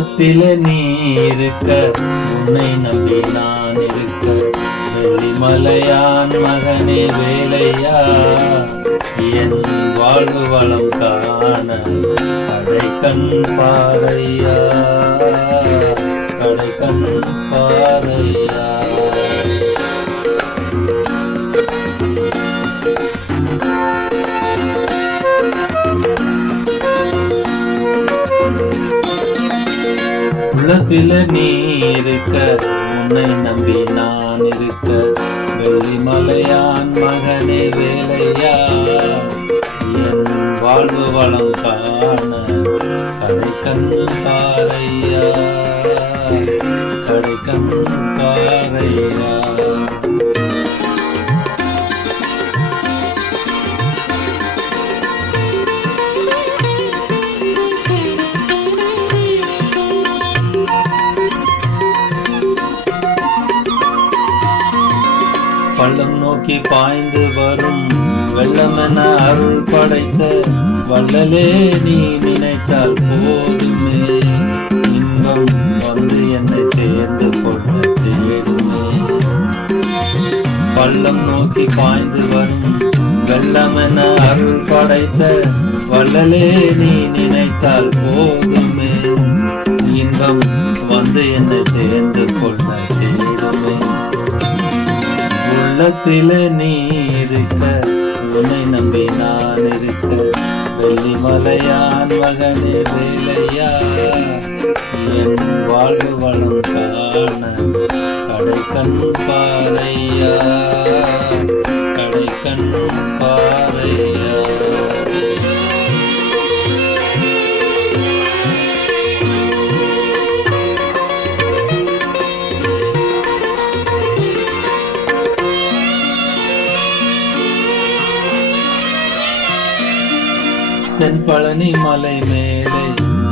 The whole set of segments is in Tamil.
உள்ளத்திலே நீ இருக்க, உன்னை நம்பி நான் இருக்க, வெள்ளிமலையான் மகனே வேலையா, என் வாழ்வு வளம் காண கடைக்கண் பாரையா, கடைக்கண் பாரையா. உள்ளத்தில நீ இருக்க, உன்னை நம்பி நான் இருக்க, வெள்ளிமலையான் மகனே வேலையா, என் வாழ்வு வளம் காண கடைக்கண் பாரையா, கடைக்கண் பாரையா. பள்ளம் நோக்கி பாய்ந்து வரும் வெள்ளமென அருள் படைத்த வள்ளலே, நீ நினைத்தால் போதுமே, இன்பம் வந்து என்னை சேர்ந்து கொள்ள தேடுமே. பள்ளம் நோக்கி பாய்ந்து வரும் வெள்ளமென அருள் படைத்த வள்ளலே, நீ நினைத்தால் போதுமே, இன்பம் வந்து என்னை சேர்ந்து கொள்ள தேடுமே. உள்ளத்திலே நீ இருக்க, உன்னை நம்பி நான் இருக்க, வெள்ளிமலையான் மகனே வேலையா, என் வாழ்வு வளம் காண கடைக்கண் பாரையா, கடைக்கண் பாரையா. தென்பழனி மலை மேலே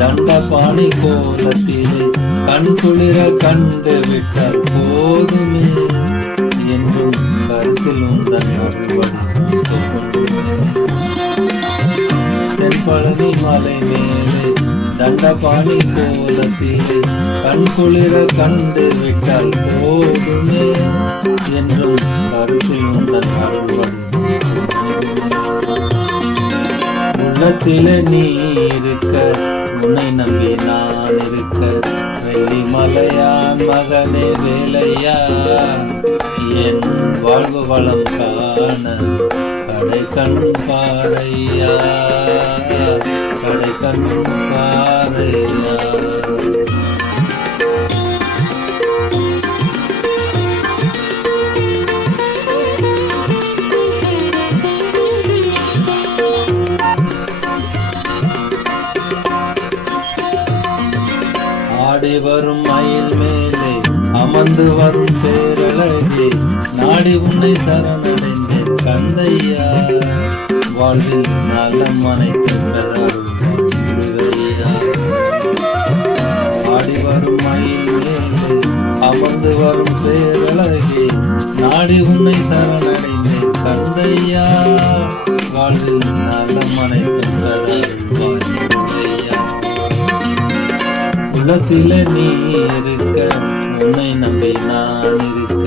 தண்டபாணி கோலத்திலே கண் குளிர கண்டு விட்டால் போதுமே, என்றும் கருத்தில் உந்தன் அருள்வடி. தென்பழனி மலை மேலே தண்டபாணி கோலத்திலே கண் குளிர கண்டு விட்டால் போதுமே, என்றும் கருத்தில் உந்தன் அருள்வடி. உள்ளத்திலே நீ இருக்க, உன்னை நம்பி நான் இருக்க, வெள்ளிமலையான் மகனே வேலையா, என் வாழ்வு வளம் காண கடைக்கண் பாரையா, கடைக்கண் பாரையா. ஆடி வரும் மயில் மேலே அமர்ந்து வரும் பேரழகே, நாடி உன்னை சரணடைந்தேன் கந்தையா, வாழ்வில் நலம் அனைத்தும் பெறவையா. ஆடி வரும் மயில் மேலே அமர்ந்து வரும் பேரழகே, நாடி உன்னை சரணடைந்தேன் கந்தையா, வாழ்வில் நலம் அனைத்தும் பெறவையா. உள்ளத்திலே நீ இருக்க, உன்னை நம்பி நான் இருக்க,